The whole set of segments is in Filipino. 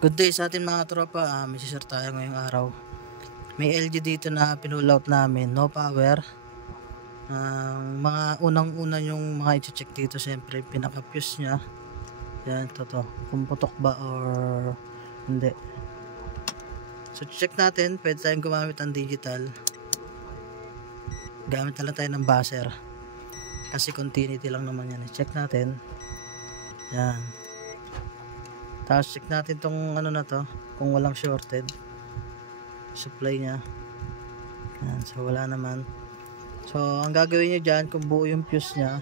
Good day sa atin mga tropa, may share tayo ngayong araw. May LG dito na pinull out namin, no power. Mga unang-una yung mga i-check dito, syempre pinaka-fuse nya. Yan, to. Kung putok ba or hindi. So check natin, pwede tayong gumamit ng digital. Gamit na lang tayo ng buzzer. Kasi continuity lang naman yan. Check natin. Yan. Tapos check natin tong ano na to, kung walang shorted supply nya. Yan, so wala naman. So ang gagawin nyo dyan, kung buo yung fuse nya,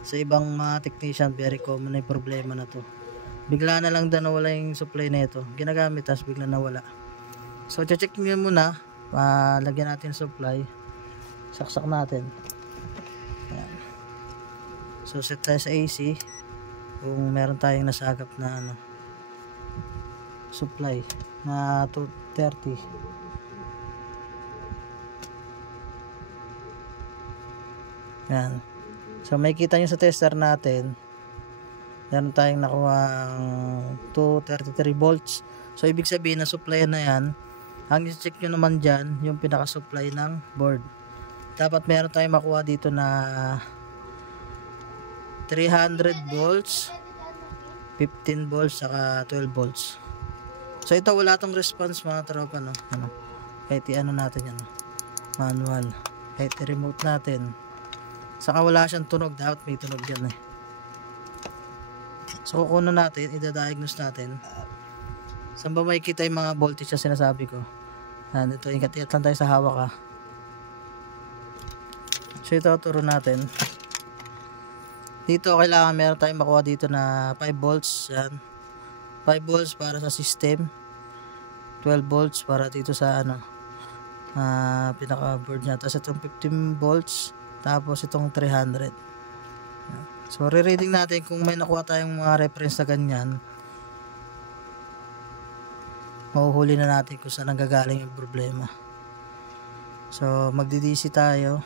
sa ibang mga technician very common na yung problema na to. Bigla na lang nawala yung supply na ito, ginagamit tapos bigla nawala. So check nyo muna, lagyan natin supply, saksak natin. Yan. So set tayo sa AC kung meron tayong nasagap na ano, supply na 230. Yan. So may kita nyo sa tester natin, meron tayong nakuha 233 volts. So ibig sabihin na supply na yan. Ang i-check nyo naman dyan yung pinaka supply ng board. Dapat meron tayong makuha dito na 300 volts, 15 volts, saka 12 volts. So ito wala tong response mga tropa, no? Ano? Kahit i-ano natin yan, no? Manual. Kahit i-remote natin. Saka wala siyang tunog, dapat may tunog yan eh. So kukunan natin, i-diagnose natin. Saan ba makikita yung mga voltage na sinasabi ko? Yan, ito, ingat-ingat lang tayo sa hawak ha. So ito, turo natin. Dito kailangan meron tayong makuha dito na 5 volts. Yan. 5 volts para sa system. 12 volts para dito sa ano, pinaka board nya. Tapos itong 15 volts. Tapos itong 300. Yan. So re-reading natin kung may nakuha tayong mga reference na ganyan. Mahuhuli na natin kung saan nanggagaling yung problema. So magdi-DC tayo.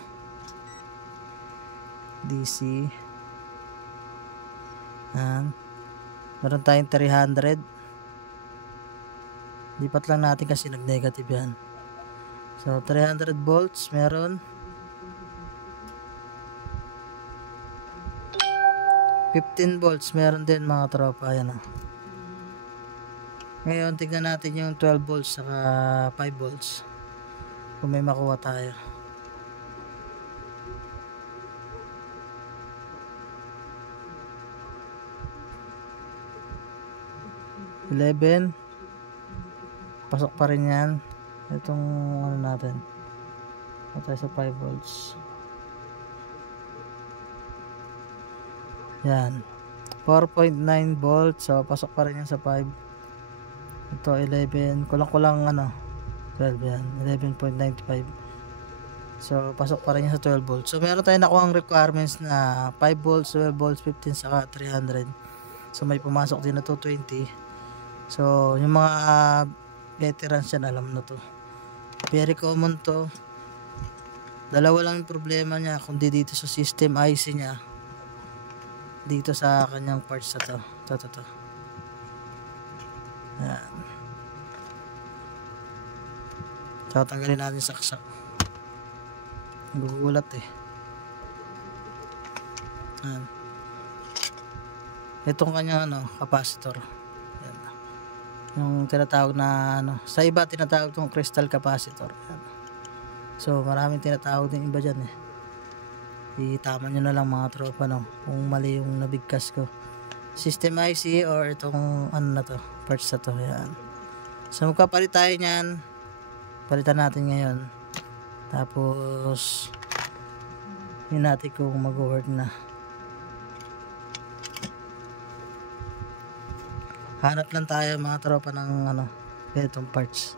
DC. Yan. Meron tayong 300. Lipat lang natin kasi nag-negative yan. So 300 volts meron. 15 volts meron din mga tropa. Yan. Ngayon tignan natin yung 12 volts saka 5 volts. Kung may makuha tayo. Pasok pa rin yan. Itong ano natin, tayo sa 5 volts. Yan, 4.9 volts. So pasok pa rin yan sa 5. Ito 11, kulang ano, 12 yan, 11.95. So pasok pa rin yan sa 12 volts. So meron tayong nakuha ang requirements na 5 volts, 12 volts, 15 saka 300. So may pumasok din na 220. So yung mga veterans yan alam na to, very common to. Dalawa lang yung problema niya, kundi dito sa system IC nya, dito sa kanyang parts na to. Yan. So tanggalin natin saksak, gugulat eh. Yan. Itong kanyang ano, capacitor. Yan. Yung tinatawag na ano, sa iba tinatawag itong crystal capacitor. Yan. So maraming tinatawag din iba dyan eh. Itama nyo na lang mga tropa, no, kung mali yung nabigkas ko. System IC or itong ano na to, parts na to. Yan. So magpapalit tayo nyan, palitan natin ngayon. Tapos yun natin kung mag-work na. Hanap lang tayo mga tropa ng ano, itong parts.